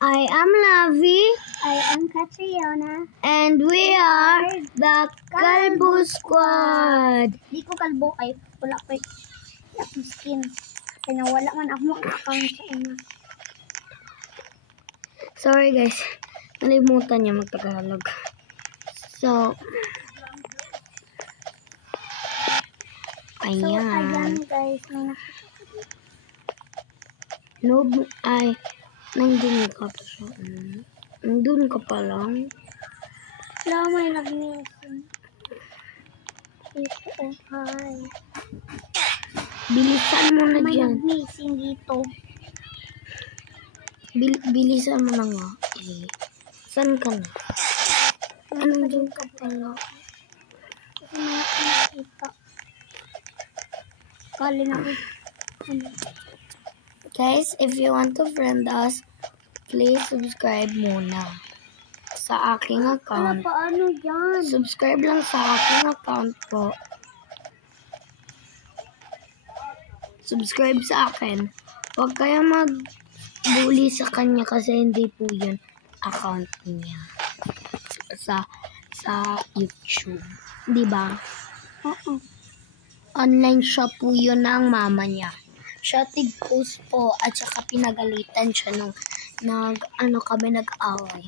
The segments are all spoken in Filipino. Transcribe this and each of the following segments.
I am Lavi. I am Catriona. And we are the Kalbo Squad. Di ko kalbo kay wala ko yung skin. Kaya wala man ako account sa una. Sorry guys, nalimutan niya mag-Tagalog. So, ayan. Guys, may Noob ay, nandun ka pa siya. Nandun ka pa lang. wala may nag-messing. Ito, hi. Bilisan mo na May dyan. nag-messing dito. Bilisan mo na nga. Saan ka na? Nandun ka pala. Kasi mga nakita. Kali na ko. Guys, if you want to friend us, please subscribe muna sa aking Wala account. paano yan? Subscribe lang sa aking account po. Subscribe sa akin. Huwag kaya mag-bully sa kanya kasi hindi po yun account niya sa YouTube. Di ba? Oo. Online shop po yun ng mama niya. Siya tig-post po at saka pinagalitan siya nung kami nag-away.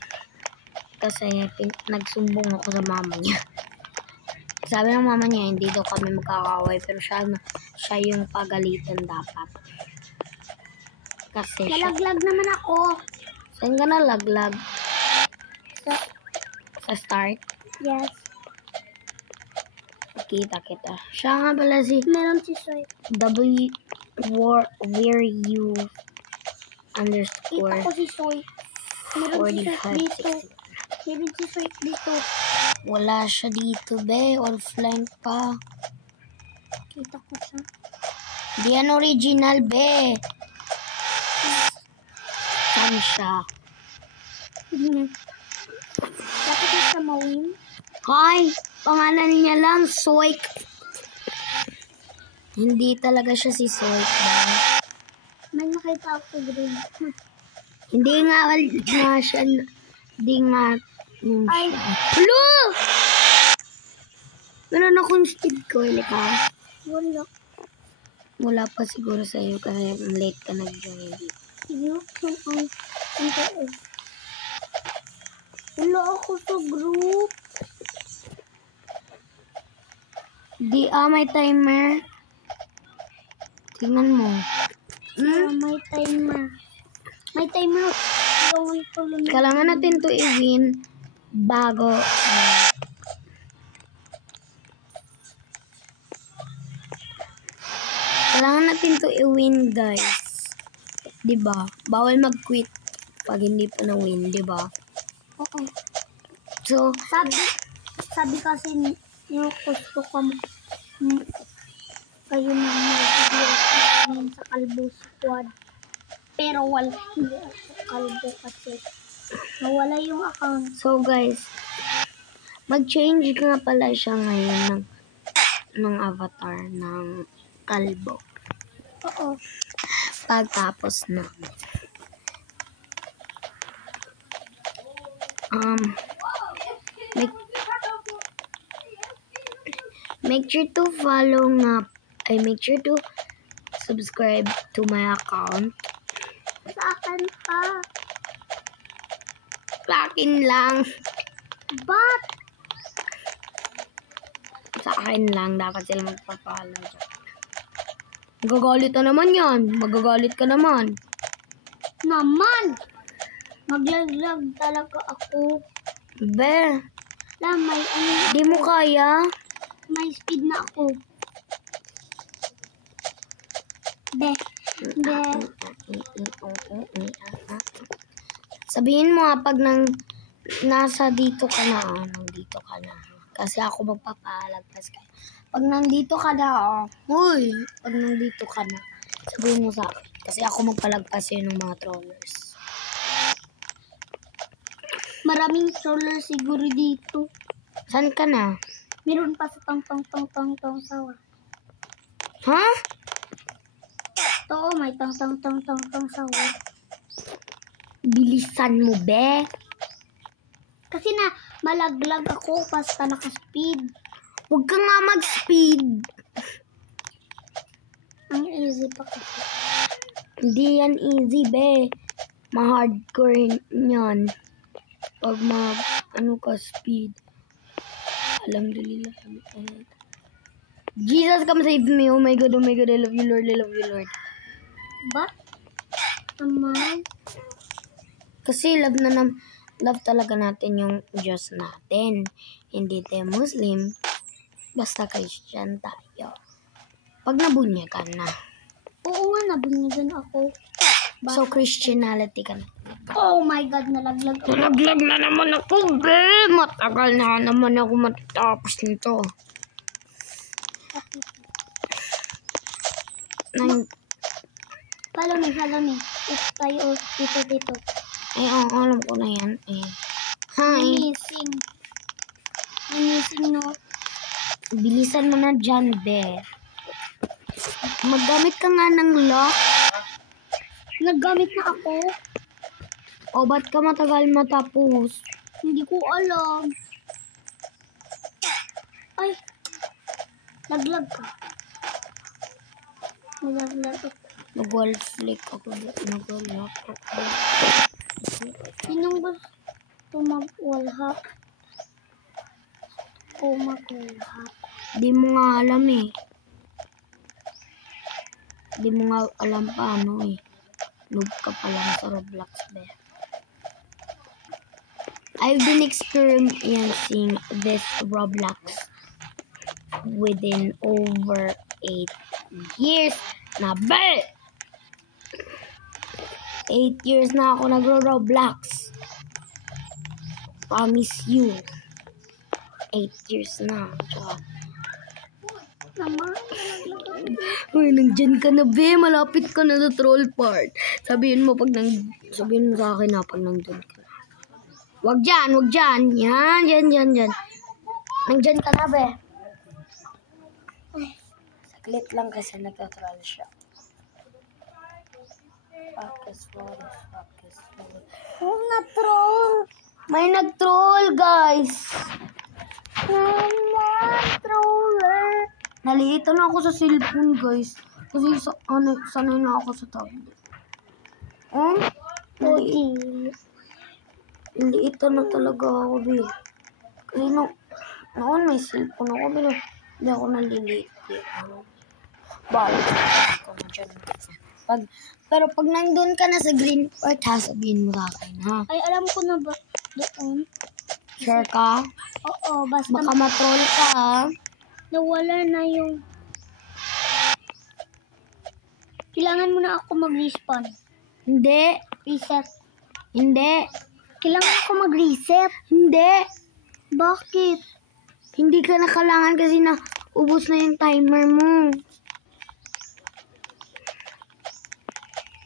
Kasi nagsumbong ako sa mama niya. Sabi ng mama niya, hindi daw kami magkakaway pero siya yung pagalitan dapat. Kasi Nalaglag naman ako. saan ka nalaglag? Sa start? Yes. Kita. Siya nga pala si Meron si Soy. where you Kita ko si Soy. Meron si Soy 45 dito. 60. Meron si Soy dito. Wala siya dito, be. Offline pa. Kita ko siya. Di yan original, be. Saan siya? Bakit na siya mawin? Hi! Pangalan niya lang, Soik. Hindi talaga siya si Soik. May nakita ako green. Hindi nga siya. Hindi nga. Ay, Hello! Meron akong speed coil ka. wala. Wala pa siguro sa iyo kasi late ka nag-join. Yung ang internet. Wala ako sa group. Di may timer. Tingnan mo. May timer. May timer. Gawin ko lang. Kailangan natin to i-win bago kailangan natin to i-win, guys. 'Di ba? Bawal mag-quit pag hindi pa na-win, 'di ba? Oo. So, Sabi kasi niyo gusto ko kayo na mag-video sa Kalbo Squad. Pero wala hindi ako kalbo kasi nawala yung account. so guys, mag-change nga pala siya ngayon ng avatar ng kalbo. Oo. Pagtapos na. Make sure to follow nga. Make sure to subscribe to my account. Sa akin pa. Sa akin lang. But Sa akin lang. Dapat sila magpa-follow. Magagalit na naman yan. Magagalit ka naman. Maglaglag talaga ako. Be, May di mo kaya? may speed na ako. Sabihin mo pag nasa dito ka na, nandito ka na. Kasi ako magpapalagpas kayo. Pag nandito ka na, pag nandito ka na, sabihin mo sa akin. Kasi ako magpalagpas yun ng mga trollers. Maraming troller siguro dito. Saan ka na? Meron pa sa tong sawa. Ha? Oo, may tong sawa. Bilisan mo, be. Kasi na malaglag ako basta naka-speed. Huwag ka nga mag-speed. Ang easy pa kasi. Hindi yan easy, be. Ma-hardcore yan. Pag ka speed. Alhamdulillah. Jesus, come save me. Oh my God, I love you, Lord. I love you, Lord. But, naman, Kasi love talaga natin yung Diyos natin. Hindi tayo Muslim. Basta Christian tayo. Pag nabunyagan na. oo nga, nabunyagan ako. So, Christianity ka na. Oh my God, nalaglag ako. Nalaglag na naman ako, be. Matagal na naman ako matatapos nito. Follow me. Ito tayo, dito. Ay, alam ko na yan. Hi. Missing, no? Bilisan mo na dyan, be. Maggamit ka nga ng lock. Naggamit na ako. O, ba't ka matagal matapos? Hindi ko alam. Ay, laglag ka. Nalaglag ako. Nag-wall flick ako. Nag-lock ako. Sinong gusto mag-wallhack? O mag-wallhack? Di mo nga alam eh. Di mo nga alam paano eh. Noob ka pa lang sa Roblox, be. I've been experiencing this Roblox within over 8 years na, be! 8 years na ako nagro-Roblox. Promise you. 8 years na. Tsaka, Naman, uy, nandyan ka na, be. Malapit ka na sa troll part. Sabihin mo sa akin na pag nandun ka na. Wag dyan. Yan. Nandyan ka na, be. Saglit lang kasi nagka-troll siya. Focus. oh, na-troll. May nag-troll, guys. Troller. Naliitan na ako sa cellphone, guys. Kasi sanay na ako sa tablet. Naliitan na talaga ako, be. Kasi noon may cellphone ako, pero hindi ako naliliit. Bawal ako dyan. Pero pag nandun ka na sa green part, sabihin mo sa akin, ha? Ay, alam ko na ba doon? Sure ka? Oo, basta Baka matroll ka, ha? nawala na yung... Kailangan mo na ako mag-respawn. Hindi. Reset. Hindi. Kailangan ako mag-reset. Hindi. Bakit? Hindi ka na kailangan kasi na ubos na yung timer mo.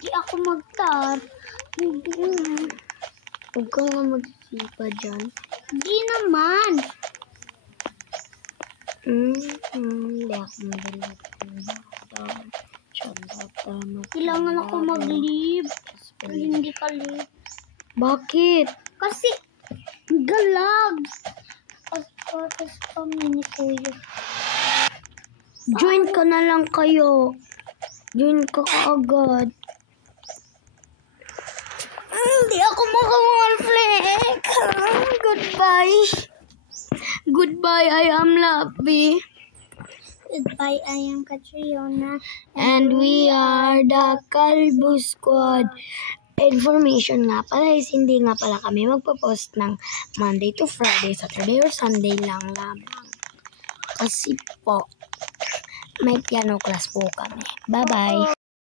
Di ako mag-tar. Huwag ka nga magsipa dyan. Di naman. Kailangan ako mag-leave. Hindi ka leave. Bakit? Kasi galag. Kasi kami ni Kuya. Join ka na lang kayo. Join ka kaagad. Hindi ako maka-wallflick. Goodbye. Goodbye, I am Labi. Goodbye, I am Catriona. And we are the Kalbo Squad. Information nga pala is hindi nga pala kami magpo-post ng Monday to Friday, Saturday or Sunday lang lamang. Kasi po, may piano class po kami. Bye-bye.